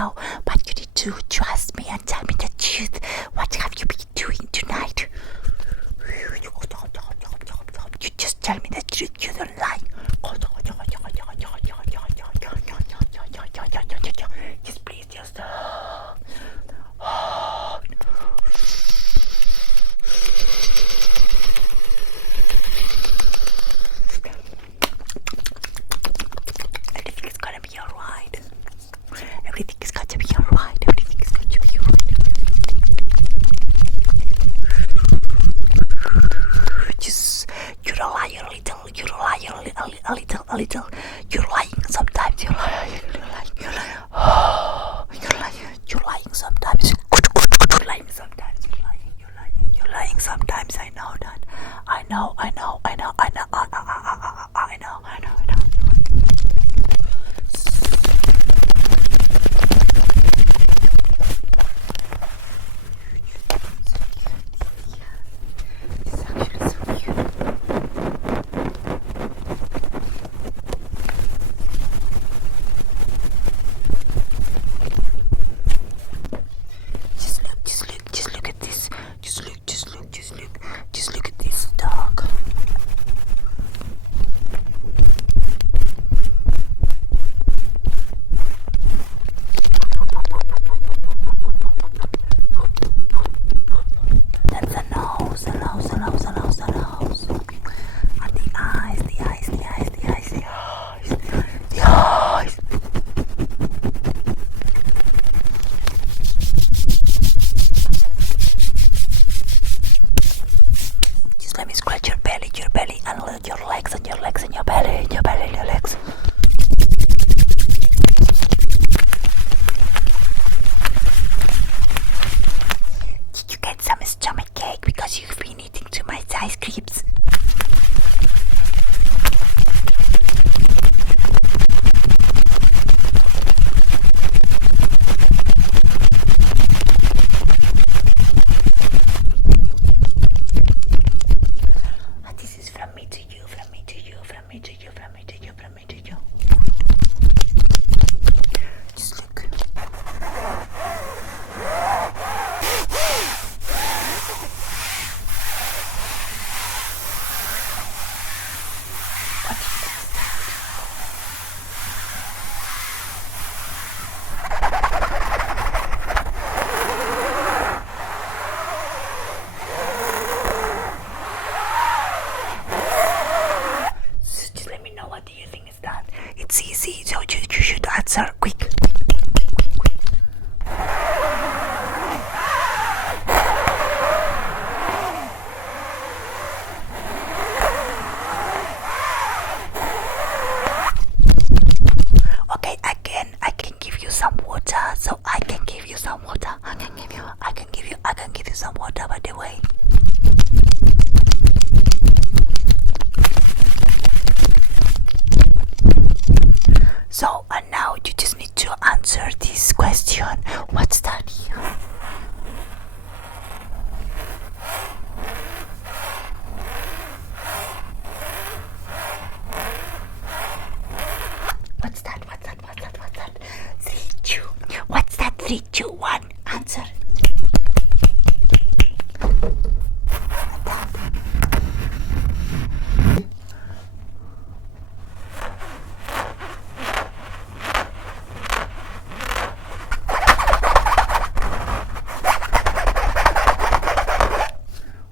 know, but you need to trust me and tell me the truth. What have you been doing tonight? You just tell me the truth, you don't lie. Just please, just everything is gonna be alright. Everything is going to be alright. Everything is going to be alright. Just, you're a liar a little. You're a liar a little. You're lying sometimes. You're lying. You're lying sometimes. You're lying sometimes. You're lying sometimes. I know that. I know. Just look at this. Just look at this dog. That's a nose. And the eyes. Just let me scratch your belly, and your legs, and your belly, your legs. Did you get some stomach cake because you've been eating too much ice creams? This is from me to you. Just look. What is that? Just let me know, what do you think is that? It's easy, so you should answer quick. Okay, again, I can give you some water. So I can give you some water. I can give you some water, by the way. So, and now you just need to answer this question. What's that here? What's that? 3, 2. What's that? 3, 2, 1. Answer.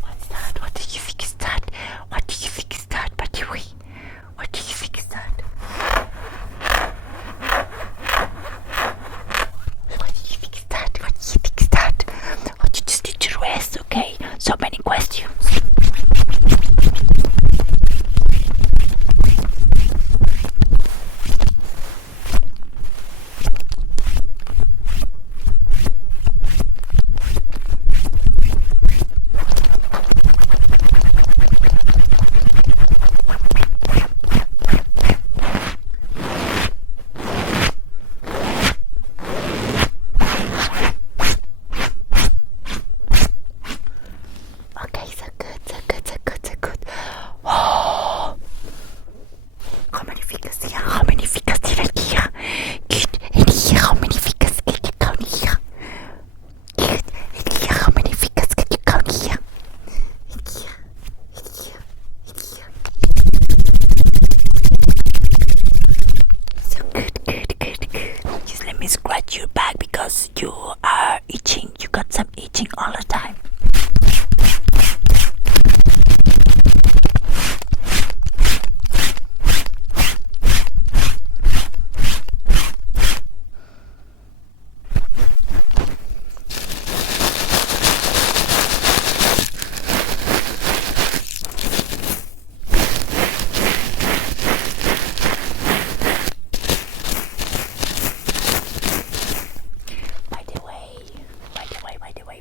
What's that? What do you think is that? What do you think is that, by the way? What do you think is that? What do you think is scratch your back because you are itching. You got some itching all the time.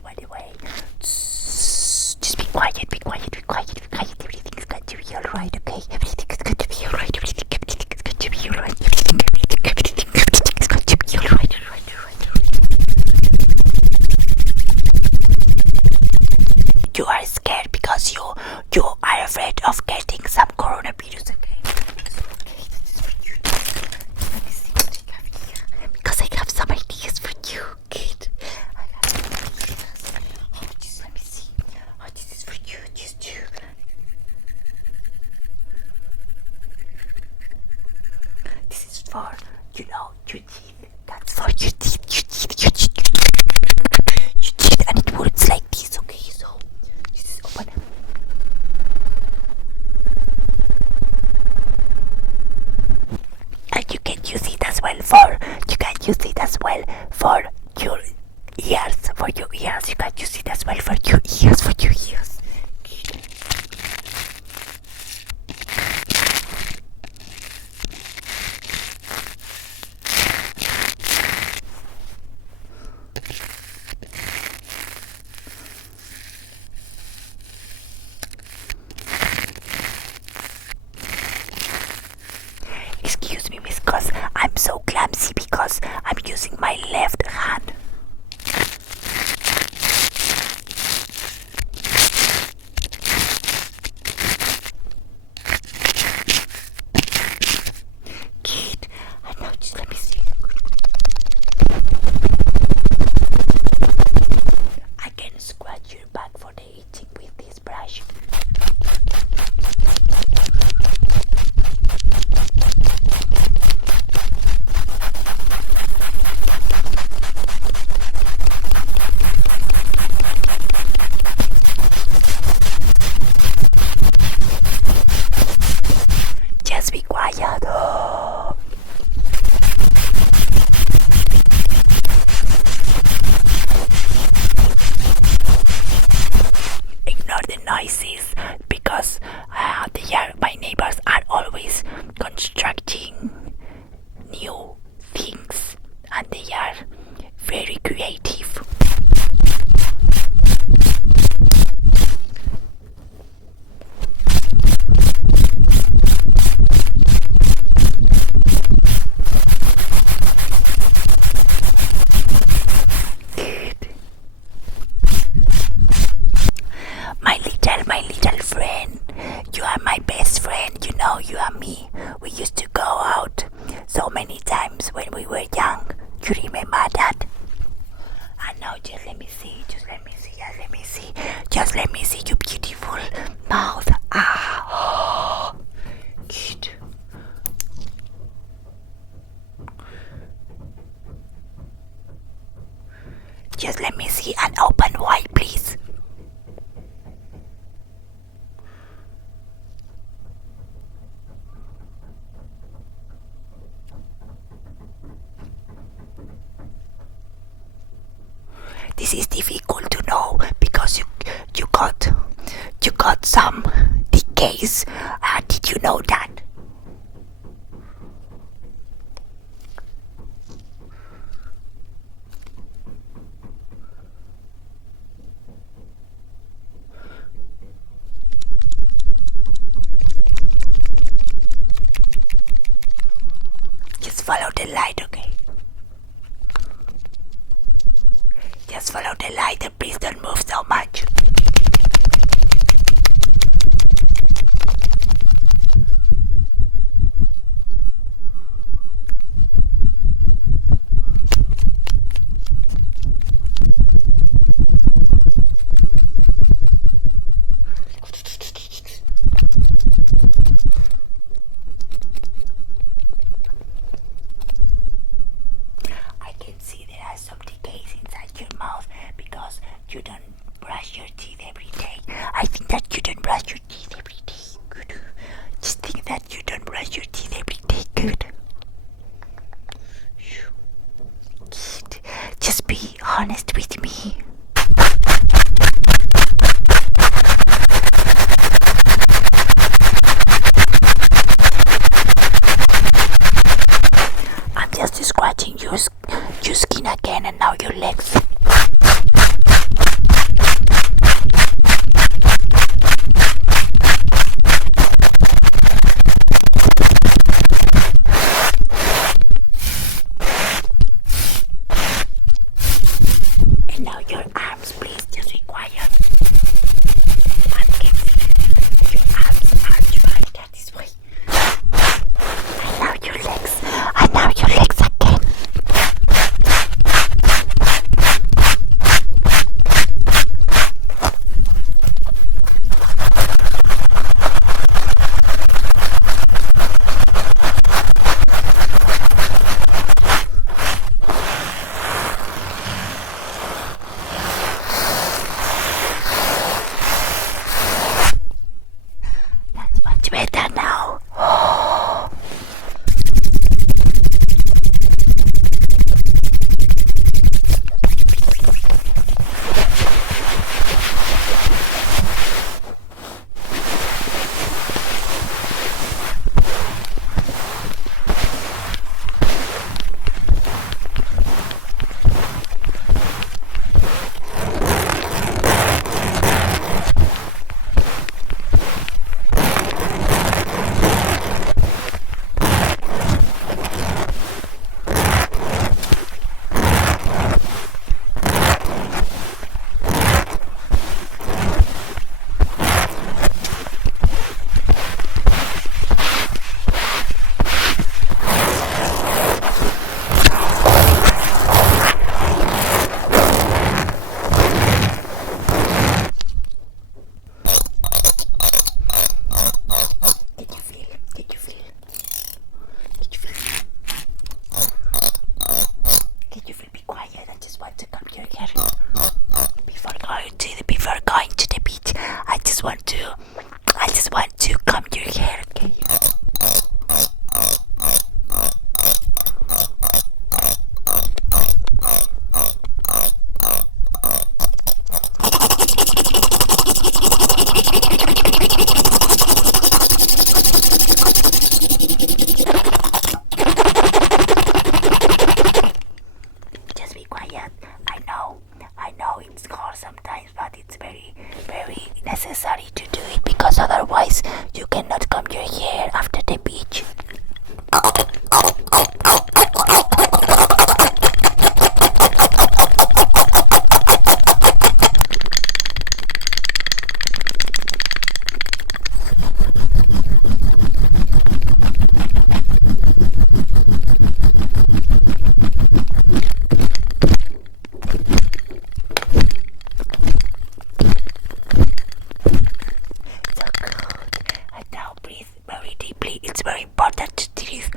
By the way, just be quiet, everything's going to be alright, okay? Everything's going to be alright, everything's going to be alright, everything's going to be alright. You are scared because you are afraid of getting some coronavirus, okay? Let me see what I have here, because I have some ideas for you, kid. Let me see. Oh, this is for you, just you. This is for, your teeth. That's for your teeth, and it works like this, okay? So, this is open. And you can use it as well for your ears, you can use it as well for your ears. Excuse me, miss, because I'm so clumsy because I'm using my left hand. Kid, and now just let me see. I can scratch your back for the itching with this brush. Just be quiet. Oh. Ignore the noises because my neighbors are always constructing new things and they are very creative. My little friend, you are my best friend, you and me. We used to go out so many times when we were young. You remember that? And now just let me see your beautiful mouth. Ah, oh, good. Just let me see and open wide, please. This is difficult to know because you got some decays. Did you know that? Just follow the light, okay? Just follow the light and please don't move so much. I can see has some decay inside your mouth because you don't brush your teeth every day. I think that you don't brush your teeth every day. Good. Just think that you don't brush your teeth every day. Good. Just be honest with me. I'm just scratching your skin again and now your legs. And now your arms, please, just be quiet. I can feel your arms are dry, that is why. And now your legs. And now your legs again. That's much better now. Before going to the beach, I just want to comb your hair, okay? Just be quiet. I know it's hard sometimes, but it's very, very necessary to do it because otherwise you cannot comb your hair after the beach. It's very important to breathe.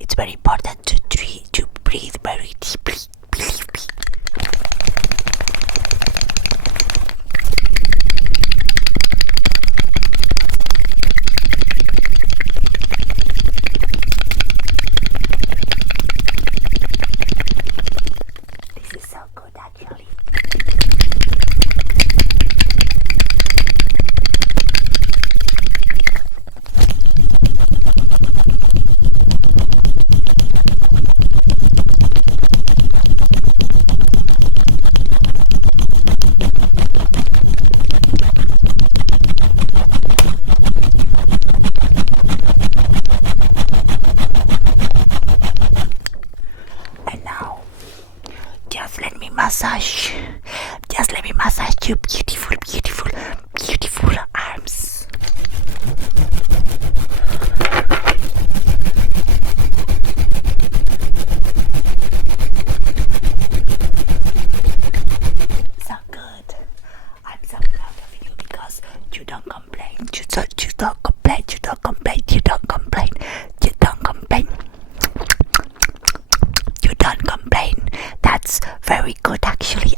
It's very important to breathe very deeply. Believe me. This is so good, actually. Just let me massage your beautiful, beautiful, beautiful arms. So good. I'm so proud of you because you don't complain. You don't complain. You don't complain. You don't complain. You don't complain. You don't complain. very good actually.